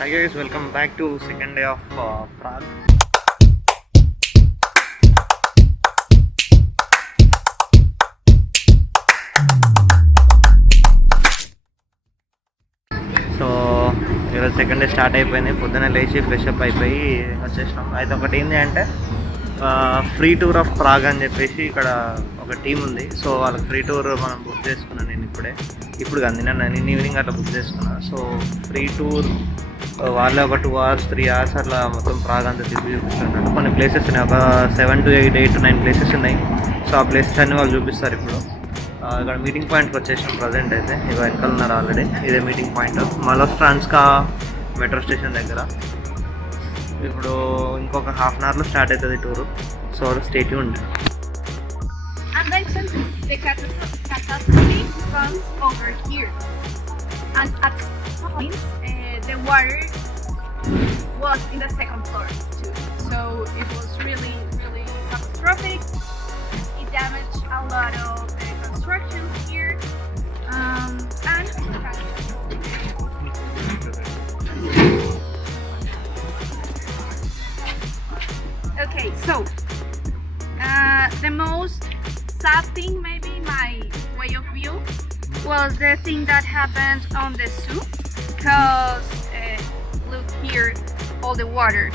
Hi guys, welcome back to second day of Prague. So ఈరోజు second day start అయిపోయింది. పొద్దున్న లేచి fresh up అయిపోయి వచ్చేసినాం. అయితే ఒకటి ఏంటి అంటే ఫ్రీ టూర్ ఆఫ్ ప్రాగ్ అని చెప్పేసి ఇక్కడ ఒక టీం ఉంది. సో వాళ్ళకి ఫ్రీ టూర్ మనం బుక్ చేసుకున్నాను నేను ఇప్పుడు కాదు నిన్న ఈవినింగ్ అట్లా బుక్ చేసుకున్నాను. సో ఫ్రీ టూర్ వాళ్ళే ఒక 2 hours 3 hours అట్లా మొత్తం ప్రాగ్ అంతా తిరిగి చూపిస్తున్నట్టు కొన్ని ప్లేసెస్ ఉన్నాయి. ఒక 7 to 8 to 9 ప్లేసెస్ ఉన్నాయి. సో ఆ ప్లేసెస్ అన్నీ వాళ్ళు చూపిస్తారు. ఇప్పుడు ఇక్కడ మీటింగ్ పాయింట్కి వచ్చేసాం ప్రజెంట్ అయితే. ఇక వెనకాల ఉన్నారు ఆల్రెడీ. ఇదే మీటింగ్ పాయింట్ మలోస్ట్రాన్స్కా మెట్రో స్టేషన్ దగ్గర. ఇప్పుడు ఇంకొక హాఫ్ అన్ అవర్లో స్టార్ట్ అవుతుంది tour. So stay tuned. The catastrophe comes over here, and at some point the water was in the second floor too. So it was really catastrophic. It damaged a lot of the constructions here, and okay. So the most sad thing, maybe my way of view, was the thing that happened on the zoo, because look here, all the water,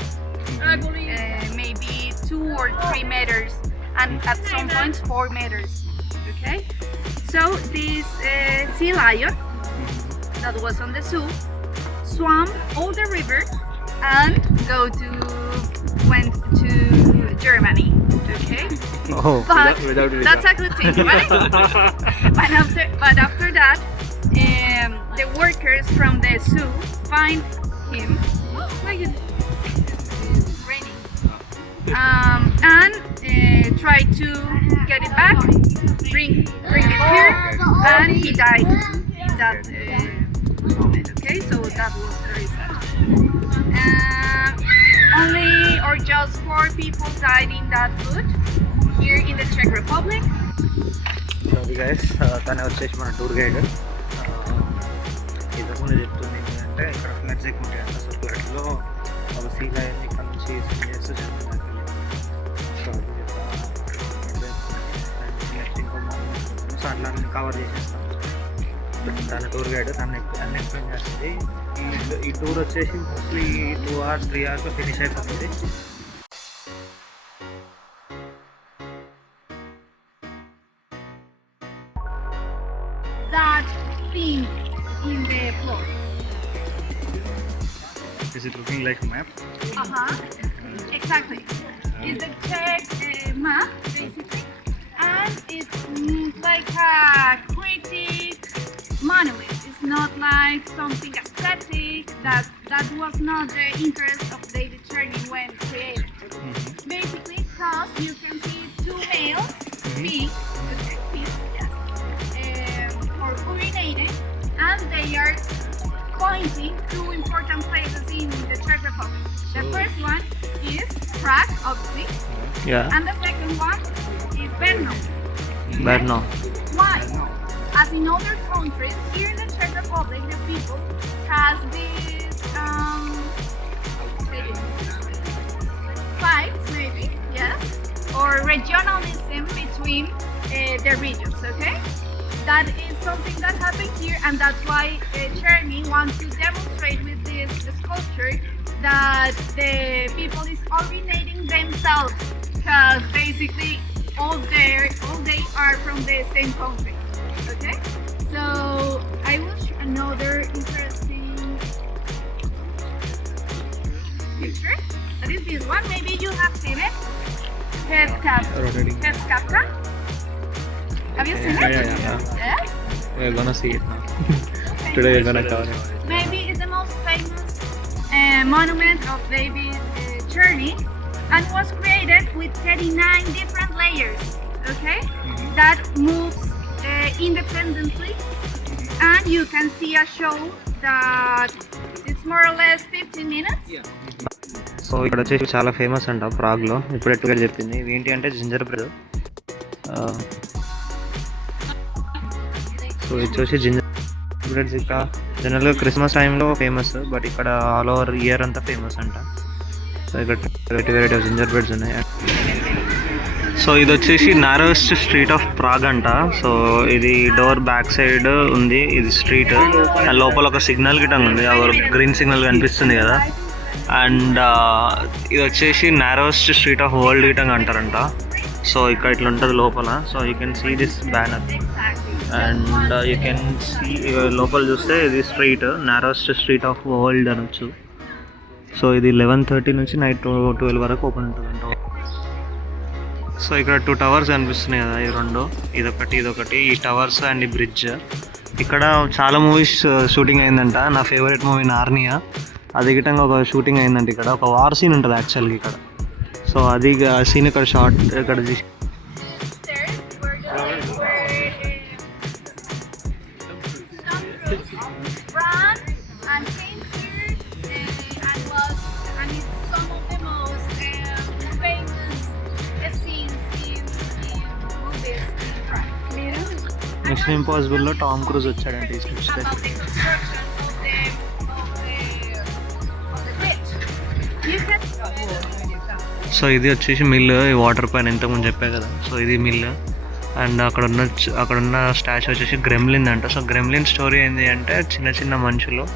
maybe 2 or 3 meters, and at some points 4 meters. Okay, so this sea lion that was on the zoo swam all the river and went to Germany. Okay, but that's a good thing, right? but after that, the workers from the zoo find him. Oh my goodness, it's raining. And try to get it back, bring it here, and he died in that moment. Okay, so that was very sad. Only or just 4 people died in that flood here in the Czech Republic. So guys, తనే వచ్చేసి మన tour guide. ఇంతకుముందు చెప్తుంది ఏంటంటే ఇక్కడ ఫ్లడ్స్ ఎక్కువ ఉంటాయి అంట. సో ఫ్లడ్స్లో ఒక సీ లైన్ ఇక్కడ నుంచి స్విమ్ చేస్తూ చెప్తుంది. సో అది నెక్స్ట్ ఇంకో సో అట్లా అన్ని కవర్ చేసేస్తాం. తన టూర్ గైడ్ తను అన్ని ఎక్స్ప్లెయిన్ చేస్తుంది. ఈ టూర్ వచ్చేసి మోస్ట్లీ 2 hours 3 hours ఫినిష్ అయిపోతుంది. That thing in the floor. Is it looking like a map? Exactly. It's the Czech map basically, and it's like a critic monument. It's not like something aesthetic. That was not the interest of David Czerny when created. Basically, because you can see 2 males being or urinating, and they are pointing to important places in the Czech Republic. The first one is Prague, obviously. Yeah. And the second one is Brno. Brno. Why? As in other countries, here in the Czech Republic, the people has this fights, maybe, yes, or regionalism between the regions, okay? That is something that happened here, and that's why Czerny wants to demonstrate with this sculpture that the people is originating themselves, because basically all they are from the same country. Okay, so I will show another interesting picture. That is this one. Maybe you have seen it. Kafka. Have you seen it? Yeah. Yes. We're gonna see it now. Okay. Today we're gonna cover it. Maybe it's the most famous monument of David Czerny, and was created with 39 different layers. Okay, that moves independently, and you can see a show that it's more or less 15 minutes. So ఇక్కడ వచ్చేసి చాలా ఫేమస్ అంట ప్రాగ్లో. ఇప్పుడు ఎట్టుగా చెప్పింది ఇవి ఏంటి అంటే జింజర్ బ్రెడ్. సో ఇది వచ్చేసి జింజర్ బ్రెడ్స్ ఇక్కడ జనరల్గా క్రిస్మస్ టైంలో ఫేమస్, బట్ ఇక్కడ ఆల్ ఓవర్ ఇయర్ అంతా ఫేమస్ అంట. సో ఇక్కడ వెరైటీ ఆఫ్ జింజర్ బ్రెడ్స్ ఉన్నాయి. సో ఇది వచ్చేసి నారోయెస్ట్ స్ట్రీట్ ఆఫ్ ప్రాగ్ అంట. సో ఇది డోర్ బ్యాక్ సైడ్ ఉంది, ఇది స్ట్రీట్. అండ్ లోపల ఒక సిగ్నల్ గిటంగా ఉంది, గ్రీన్ సిగ్నల్ కనిపిస్తుంది కదా. అండ్ ఇది వచ్చేసి నారోయెస్ట్ స్ట్రీట్ ఆఫ్ వరల్డ్ గిటంగా అంటారంట. సో ఇక్కడ ఇట్లా ఉంటుంది లోపల. So you can see this banner and you can see లోపల చూస్తే ఇది street narrowest street of world అనొచ్చు. సో ఇది 11:30 నుంచి నైట్ 12 వరకు ఓపెన్ ఉంటుందంట. సో ఇక్కడ 2 టవర్స్ కనిపిస్తున్నాయి కదా, ఈ రెండు, ఇదొకటి, ఈ టవర్స్ అండ్ ఈ బ్రిడ్జ్. ఇక్కడ చాలా మూవీస్ షూటింగ్ అయిందంట. నా ఫేవరెట్ మూవీ నార్నియా, అది గిట్టంగా ఒక షూటింగ్ అయిందంట. ఇక్కడ ఒక వార్ సీన్ ఉంటుంది యాక్చువల్గా ఇక్కడ. సో అది సీన్ ఇక్కడ షార్ట్ ఇక్కడ తీసి. మిషన్ ఇంపాసిబుల్లో టామ్ క్రూజ్ వచ్చాడంటే ఈ స్క్రిప్ట్. సో ఇది వచ్చేసి మిల్, ఈ వాటర్ పైన ఇంతకుముందు చెప్పా కదా. సో ఇది మిల్. అండ్ అక్కడున్న స్టాచ్యూ వచ్చేసి గ్రెమ్లిన్ అంట. సో గ్రెమ్లిన్ స్టోరీ ఏంటి అంటే చిన్న మనుషులు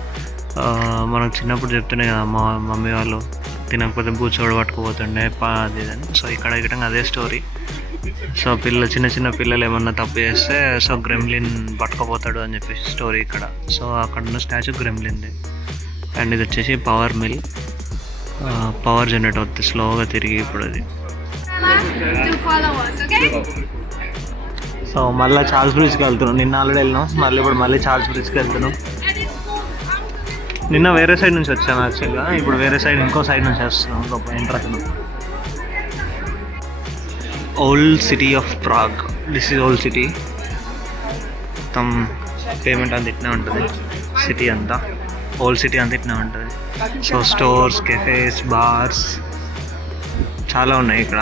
మనకు చిన్నప్పుడు చెప్తుండే కదా, మా మమ్మీ వాళ్ళు తినకపోతే బూచోడు పట్టుకుపోతుండే అది అని. సో ఇక్కడ అదే స్టోరీ. సో చిన్న పిల్లలు ఏమన్నా తప్పు చేస్తే సో గ్రెమ్లిన్ పట్టుకుపోతాడు అని చెప్పేసి స్టోరీ ఇక్కడ. సో అక్కడ ఉన్న స్టాచ్యూ గ్రెమ్లిన్ది. అండ్ ఇది వచ్చేసి పవర్ మిల్, పవర్ జనరేట్ అవుతుంది స్లోగా తిరిగి ఇప్పుడు అది. సో మళ్ళీ చార్ల్స్ బ్రిడ్జ్కి వెళ్తున్నాం. నిన్న ఆల్రెడీ వెళ్ళినాం, మళ్ళీ చార్ల్స్ బ్రిడ్జ్కి వెళ్తున్నాం. నిన్న వేరే సైడ్ నుంచి వచ్చాము యాక్చువల్గా, ఇప్పుడు వేరే సైడ్ ఇంకో సైడ్ నుంచి వస్తున్నాం. గొప్ప ఎంటర్ అవుతున్నాం. Old city of Prague, this is old city. మొత్తం పేమెంట్ అంత ఇట్నే ఉంటుంది, సిటీ అంతా ఓల్డ్ సిటీ అంతా ఇట్నే ఉంటుంది. సో స్టోర్స్, కెఫేస్, బార్స్ చాలా ఉన్నాయి ఇక్కడ.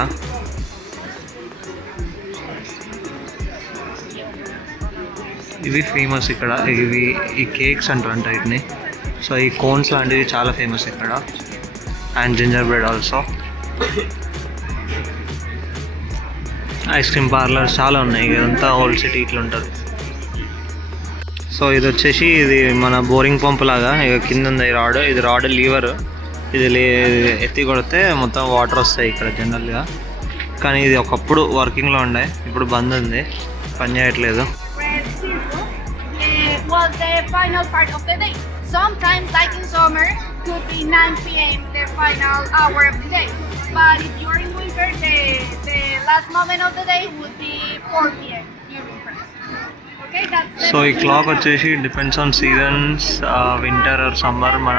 ఇవి ఫేమస్ ఇక్కడ, ఈ కేక్స్ అంటారంట వీటిని. సో ఈ కోన్స్ లాంటివి చాలా ఫేమస్ ఇక్కడ. And ginger bread also. Ice cream parlours చాలా ఉన్నాయి. ఇదంతా ఓల్డ్ సిటీ ఇట్లా ఉంటుంది. సో ఇది వచ్చేసి ఇది మన బోరింగ్ పంప్ లాగా. ఇక కింద ఉంది రాడ్, ఇది రాడ్ లీవర్. ఇది ఎత్తి కొడితే మొత్తం వాటర్ వస్తాయి ఇక్కడ జనరల్గా. కానీ ఇది ఒకప్పుడు వర్కింగ్లో ఉండే, ఇప్పుడు బంద్ ఉంది, పని చేయట్లేదు. Was the final part of the day. Sometimes, like in summer, could be 9 p.m. the final hour of the day. But if you're in winter, the last moment of the day would be 4 p.m. during press. Okay, that's. So ఈ clock వచ్చేసి depends on seasons, winter or summer, మన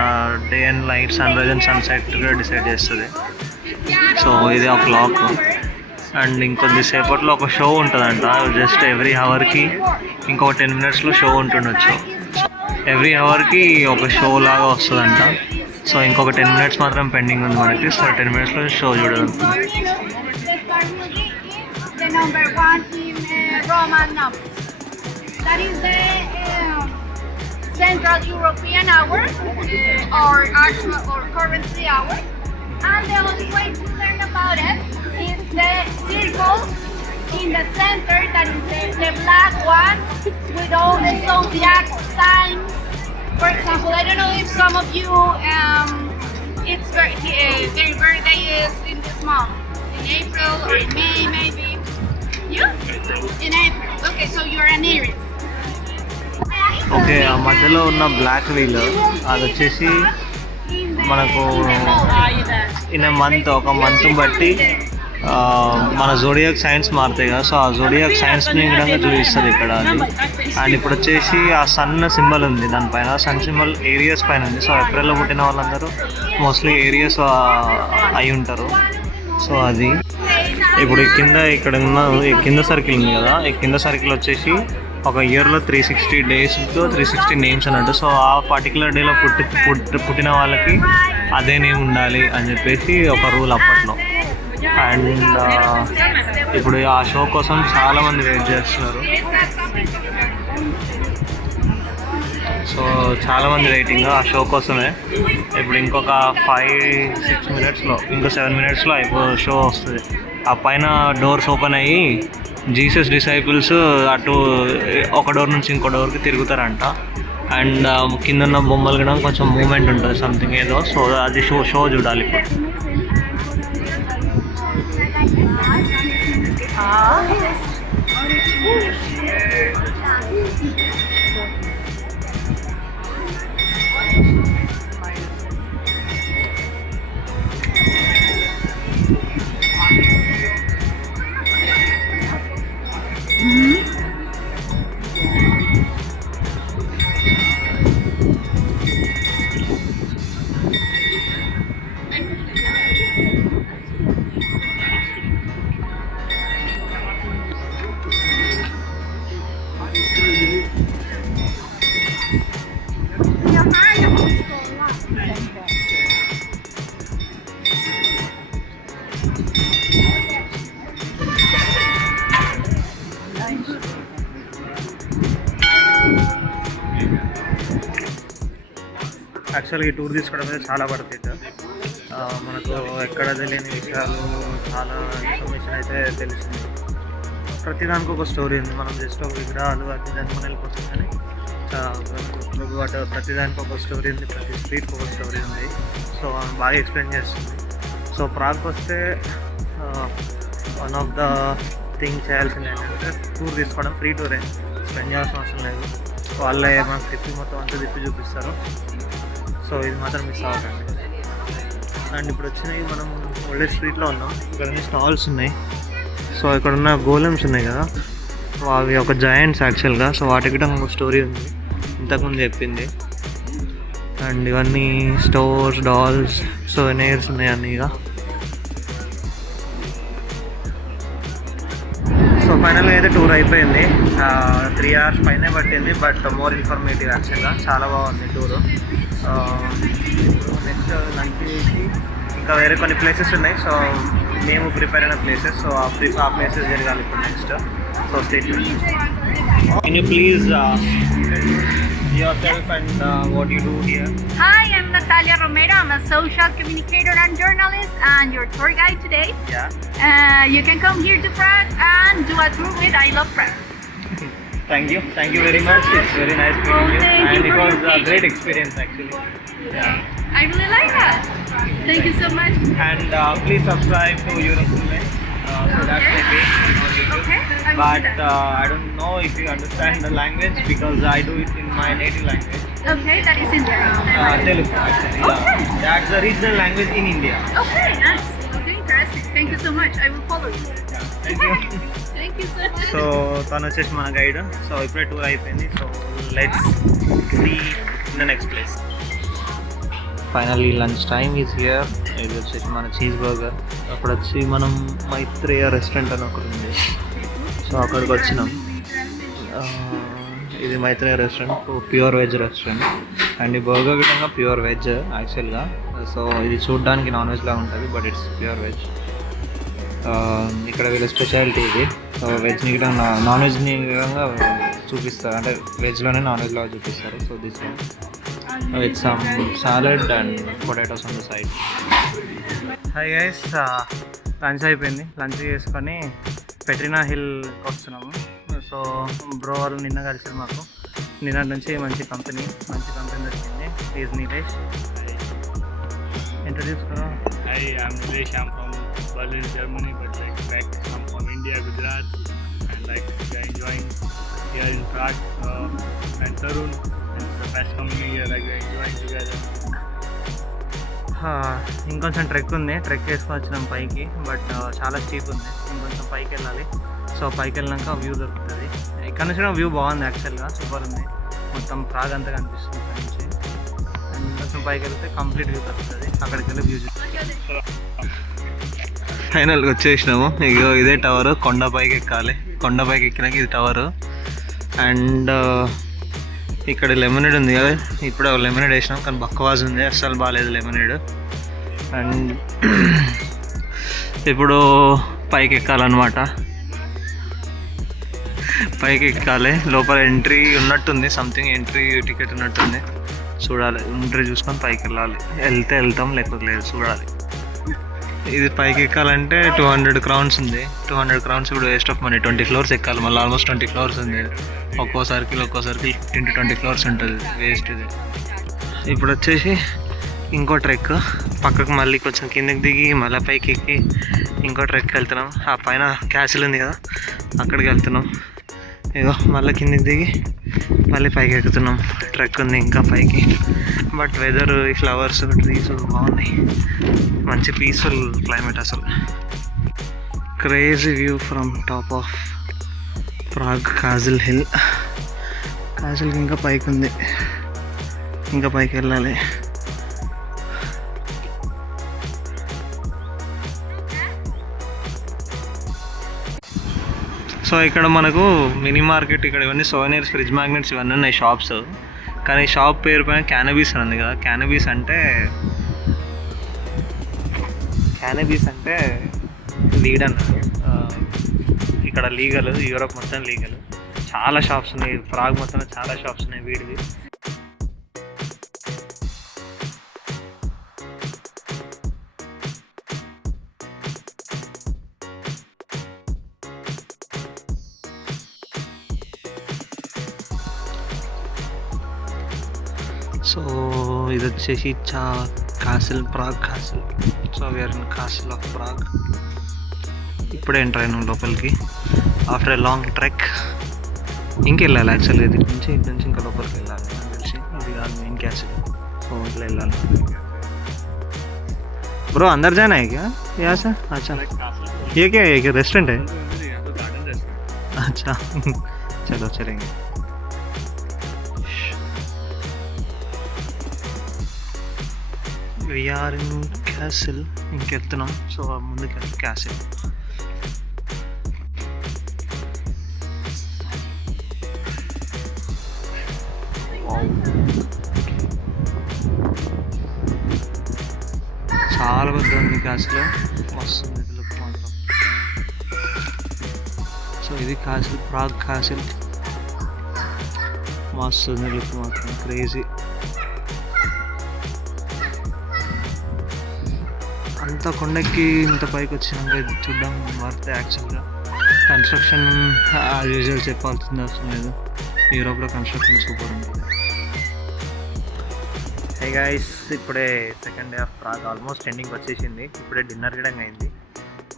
day and night, sunrise and sunset decide చేస్తుంది. So ఇది ఆ clock. And ఇంకొద్దిసేపట్లో ఒక షో ఉంటుందంట. Just every అవర్కి ఇంకొక 10 minutesలో షో ఉంటుండొచ్చు. ఎవ్రీ అవర్కి ఒక షో లాగా వస్తుందంట. సో ఇంకొక 10 minutes మాత్రం పెండింగ్ ఉంది మనకి. సో 10 minutesలో షో చూడదు. Central European hour or actual or currency hour. And the only way to learn about it is the circle in the center, that is the black one with all the zodiac signs. For example, I don't know if some of you, their birthday is in this month, in April or in May maybe. You? In April. Okay, so you're an Aries. Okay, ఆ మధ్యలో ఉన్న black wheel అది వచ్చేసి మనకు ఒక మంత్ బట్టి మన zodiac science మారుతాయి కదా. సో ఆ జోడియాక్ సైన్స్ని కూడా చూపిస్తుంది ఇక్కడ అది. అండ్ ఇప్పుడు వచ్చేసి ఆ సన్ సింబల్ ఉంది దానిపైన, సన్ సింబల్ ఏరియస్ పైన ఉంది. సో ఏప్రిల్లో పుట్టిన వాళ్ళందరూ మోస్ట్లీ ఏరియస్ అయి ఉంటారు. సో అది ఇప్పుడు ఇక్కడ ఉన్న ఈ కింద సర్కిల్ ఉంది కదా, ఈ కింద సర్కిల్ వచ్చేసి ఒక ఇయర్లో 360 daysతో 360 నేమ్స్ అన్నట్టు. సో ఆ పర్టికులర్ డేలో పుట్టిన వాళ్ళకి అదే నేమ్ ఉండాలి అని చెప్పేసి ఒక రూల్ అప్పట్లో. అండ్ ఇప్పుడు ఆ షో కోసం చాలామంది వెయిట్ చేస్తున్నారు. సో చాలామంది వెయిటింగ్ ఆ షో కోసమే. ఇప్పుడు ఇంకొక 5-6 మినిట్స్లో, ఇంకో 7 మినిట్స్లో షో వస్తుంది. ఆ పైన డోర్స్ ఓపెన్ అయ్యి జీసస్ డిసైపుల్స్ అటు ఒక డోర్ నుంచి ఇంకో డోర్కి తిరుగుతారంట. అండ్ కింద ఉన్న బొమ్మలు కూడా కొంచెం మూమెంట్ ఉంటుంది, సంథింగ్ ఏదో. సో అది షో చూడాలి ఇప్పుడు. యాక్చువల్గా ఈ టూర్ తీసుకోవడం మీద చాలా పడుతుంది. మనకు ఎక్కడ తెలియని విషయాలు, చాలా ఇన్ఫర్మేషన్ అయితే తెలిసింది. ప్రతిదానికి ఒక స్టోరీ ఉంది. మనం జస్ట్ ఒక విగ్రహాలు అది దానికి వెళ్ళిపోతుంది, కానీ వాటి ప్రతిదానికి ఒక స్టోరీ ఉంది, ప్రతి స్ట్రీట్కి ఒక స్టోరీ ఉంది. సో బాగా ఎక్స్ప్లెయిన్ చేస్తుంది. సో ప్రాగ్కి వస్తే వన్ ఆఫ్ ద థింగ్ చేయాల్సింది ఏంటంటే టూర్ తీసుకోవడం. ఫ్రీ టూరే, స్పెండ్ చేయాల్సిన అవసరం లేదు. వాళ్ళే మనకు తిప్పి మొత్తం అంతా తిప్పి చూపిస్తారు. సో ఇది మాత్రం మిస్ అవ్వకండి. అండ్ ఇప్పుడు వచ్చినాయి, మనం ఓల్డెస్ట్ స్ట్రీట్లో ఉన్నాం. ఇక్కడ స్టాల్స్ ఉన్నాయి. సో ఇక్కడ ఉన్న గోలెమ్స్ ఉన్నాయి కదా, అవి ఒక జాయింట్స్ యాక్చువల్గా. సో వాటికి కూడా ఒక స్టోరీ ఉంది, ఇంతకుముందు చెప్పింది. అండ్ ఇవన్నీ స్టోర్స్, డాల్స్, సోవెనీర్స్ ఉన్నాయి అన్నీ. ఇక సో ఫైనల్గా అయితే టూర్ అయిపోయింది. 3 hours పైనే పట్టింది, బట్ మోర్ ఇన్ఫర్మేటివ్ యాక్చువల్గా. చాలా బాగుంది టూరు. ఇప్పుడు నెక్స్ట్ లంచ్ చేసి ఇంకా వేరే కొన్ని ప్లేసెస్ ఉన్నాయి. సో మేము ప్రిపేర్ అయిన ప్లేసెస్, సో ఆ ప్లేసెస్ జరగాలి ఇప్పుడు next. So stay tuned. Can you please yourself and what you do here? Hi, I'm Natalia Romero. I'm a social communicator and journalist and your tour guide today. Yeah. You can come here to Prague and do a tour with I Love Prague. Thank you very much. It's very nice meeting you, thank and you it for was your a patience. great experience actually. Yeah. I really like that. Thank you so much. And please subscribe to Eurofullme. So that's my page on YouTube. Okay, I will But do that. I don't know if you understand the language because I do it in my native language. Okay, that is Indian. Telugu actually. Okay. Yeah. That's the regional language in India. Okay, nice. Okay, interesting. Thank you so much. I will follow you. Thank you. Thank you so much. So తను వచ్చేసి మన guide. So ఇప్పుడే tour అయిపోయింది. So let's see in the next place. Finally lunch time is here. ఇది వచ్చేసి మన cheese burger. అక్కడ వచ్చి మనం మైత్రేయ రెస్టారెంట్ అని ఒకటి ఉంది. సో అక్కడికి వచ్చినాం. ఇది Maitreya restaurant, pure veg restaurant. And ఈ బర్గర్ విధంగా ప్యూర్ వెజ్ యాక్చువల్గా. సో ఇది చూడడానికి నాన్ వెజ్ లాగా ఉంటుంది, బట్ ఇట్స్ ప్యూర్ వెజ్. ఇక్కడ వీళ్ళ స్పెషాలిటీ ఇది. సో వెజ్ని కూడా నాన్ వెజ్ని విధంగా చూపిస్తారు, అంటే వెజ్లోనే నాన్ వెజ్ లాగా చూపిస్తారు. So this with some salad and potatoes on the side. Hi guys, lunch అయిపోయింది. లంచ్ చేసుకొని పెట్రినా హిల్కి వస్తున్నాము. సో బ్రో వాళ్ళు నిన్న కలిసారు మాకు. నిన్న నుంచి మంచి కంపెనీ దొరికింది. ఈజ్ నీలేష్. ఇంట్రడ్యూస్ కదా. Hi, I'm Nilesh. I'm from Berlin, Germany, but like back I'm from India, Gujarat, and like we are enjoying here in Prague. And Tarun, it's the best company here. Like we are enjoying together. ఇంకొంచెం ట్రెక్ ఉంది. ట్రెక్ వేసుకొని వచ్చినాం పైకి, బట్ చాలా స్టీప్ ఉంది. ఇంకొంచెం పైకి వెళ్ళాలి. సో పైకి వెళ్ళినాక వ్యూ దొరుకుతుంది. ఇక్కడ నుంచి కూడా వ్యూ బాగుంది యాక్చువల్గా, సూపర్ ఉంది. మొత్తం ప్రాగ్ అంతా కనిపిస్తుంది ఇక్కడ నుంచి. అండ్ కొంచెం పైకి వెళ్తే కంప్లీట్ వ్యూ దొరుకుతుంది. అక్కడికి వెళ్ళి వ్యూ ఫైనల్గా వచ్చేసినాము. ఇగో ఇదే టవర్. కొండపైకి ఎక్కాలి. కొండపైకి ఎక్కినాక ఇది టవరు. అండ్ ఇక్కడ లెమనేడ్ ఉంది కదా, ఇప్పుడు లెమనేడ్ వేసినాం, కానీ బక్కవాజ్ ఉంది, అస్సలు బాగాలేదు లెమనేడ్. అండ్ ఇప్పుడు పైకి ఎక్కాలన్నమాట. పైకి ఎక్కాలి. లోపల ఎంట్రీ ఉన్నట్టుంది, సంథింగ్ ఎంట్రీ టికెట్ ఉన్నట్టుంది. చూడాలి, ఎంట్రీ చూసుకొని పైకి వెళ్ళాలి. వెళ్తాం, లేకపోతే లేదు, చూడాలి. ఇది పైకి ఎక్కాలంటే 200 crowns ఉంది. 200 crowns ఇప్పుడు వేస్ట్ ఆఫ్ మనీ. 20 floors ఎక్కాలి, మళ్ళీ ఆల్మోస్ట్ 20 floors ఉంది. ఒక్కోసారికి 15 to 20 floors ఉంటుంది, వేస్ట్ ఇది. ఇప్పుడు వచ్చేసి ఇంకో ట్రెక్ పక్కకు, మళ్ళీ కొంచెం కిందకి దిగి మళ్ళీ పైకి ఎక్కి ఇంకో ట్రెక్కి వెళ్తున్నాం. ఆ పైన క్యాసిల్ ఉంది కదా, అక్కడికి వెళ్తున్నాం. ఇగో మళ్ళీ కిందకి దిగి మళ్ళీ పైకి ఎక్కుతున్నాం. ట్రెక్ ఉంది ఇంకా పైకి. బట్ వెదర్, ఈ ఫ్లవర్స్, ట్రీస్ బాగున్నాయి. మంచి పీస్ఫుల్ క్లైమేట్ అసలు. Crazy view from top of Prague castle hill. కాజిల్కి ఇంకా పైకి ఉంది, ఇంకా పైకి వెళ్ళాలి. సో ఇక్కడ మనకు మినీ మార్కెట్, ఇక్కడ ఇవన్నీ సోవెనీర్స్, ఫ్రిడ్జ్ మ్యాగ్నెట్స్ ఇవన్నీ ఉన్నాయి షాప్స్. కానీ షాప్ పేరు పైన క్యానబీస్ అని ఉంది కదా. క్యానబీస్ అంటే వీడ్ అన్నట్టు. ఇక్కడ లీగల్, యూరోప్ మొత్తం లీగల్. చాలా షాప్స్ ఉన్నాయి, ప్రాగ్ మొత్తం చాలా షాప్స్ ఉన్నాయి వీడివి. సో ఇది వచ్చేసి castle, Prague castle. So we're in castle of Prague. ఇప్పుడే ఎంటర్ అయినాం లోపలికి ఆఫ్టర్ ఎ లాంగ్ ట్రెక్. ఇంకెళ్ళాలి యాక్చువల్గా, ఇటు నుంచి ఇంకా లోపలికి వెళ్ళాలి. నాకు తెలిసి ఇది కాదు మెయిన్ క్యాసిల్. సో ఇట్లా వెళ్ళాలి. బ్రో अंदर जाना है क्या यहाँ से? अच्छा, ये क्या है, क्या रेस्टोरेंट है? अच्छा चलो चलेंगे. We are in castle. ఇంకెళ్తున్నాం. సో ముందుకెళ్ళి క్యాసిల్. చాలా పెద్ద ఉంది క్యాసిల్, వస్తుంది లుక్ మాత్రం. సో ఇది క్యాసిల్, ప్రాగ్ క్యాసిల్. వస్తుంది లుక్ మాత్రం, క్రేజీ. అంత కొండకి ఇంత పైకి వచ్చినాక ఇది చూడడం వర్త్ యాక్చువల్గా. కన్స్ట్రక్షన్ యాజ్ యూజువల్ చెప్పాల్సింది అవసరం లేదు. యూరోప్లో కన్స్ట్రక్షన్ సూపర్ ఉంటుంది. హే గైస్, ఇప్పుడే second day of Prague almost ending వచ్చేసింది. ఇప్పుడే డిన్నర్ కూడా అయింది.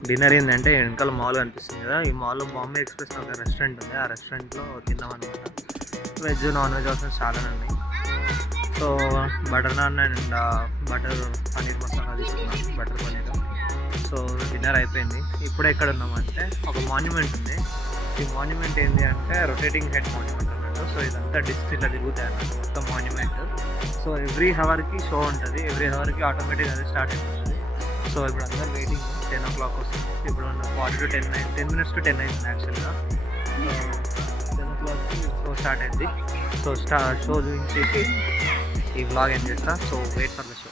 డిన్నర్ ఏంటంటే వెనకాల మాల్ కనిపిస్తుంది కదా, ఈ మాల్లో బాంబే ఎక్స్ప్రెస్ ఒక రెస్టారెంట్ ఉంది. ఆ రెస్టారెంట్లో తిన్నాం అనమాట. వెజ్, నాన్ వెజ్ ఆప్షన్స్ చాలానే ఉన్నాయి. So butter non and butter paneer మసాలా తీసుకున్నాం, బటర్ పన్నీర్. సో డిన్నర్ అయిపోయింది. ఇప్పుడే ఎక్కడ ఉన్నామంటే ఒక మాన్యుమెంట్ ఉంది. ఈ మాన్యుమెంట్ ఏంటి అంటే రొటేటింగ్ హెడ్ మాన్యుమెంట్ అన్నట్టు. సో ఇదంతా డిస్క్ ఇలా తిరుగుతాయి అన్నట్టు మొత్తం మాన్యుమెంట్. సో ఎవ్రీ హవర్కి షో ఉంటుంది, ఎవ్రీ హవర్కి ఆటోమేటిక్గా అది స్టార్ట్ అయిపోతుంది. సో ఇప్పుడు అందరూ వెయిటింగ్ 10 o'clock వస్తుంది. ఇప్పుడు 10 minutes to 10 అయింది యాక్చువల్గా. సో 10 o'clockకి షో స్టార్ట్ అయింది. సో షో చూపించేసి ఈ వ్లాగ్ ఏం చేస్తా. So wait for the show.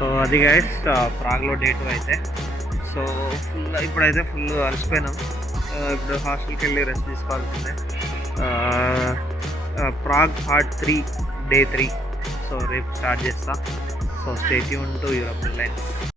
So అది గైస్ ప్రాగ్లో డే 2 అయితే. సో ఇప్పుడైతే ఫుల్ అలసిపోయినాం. ఇప్పుడు హాస్టల్కి వెళ్ళి రెస్ట్ తీసుకోవాల్సిందే. ప్రాగ్ పార్ట్ 3 డే 3. సో రేపు స్టార్ట్ చేస్తా. So stay tune to Europe lines.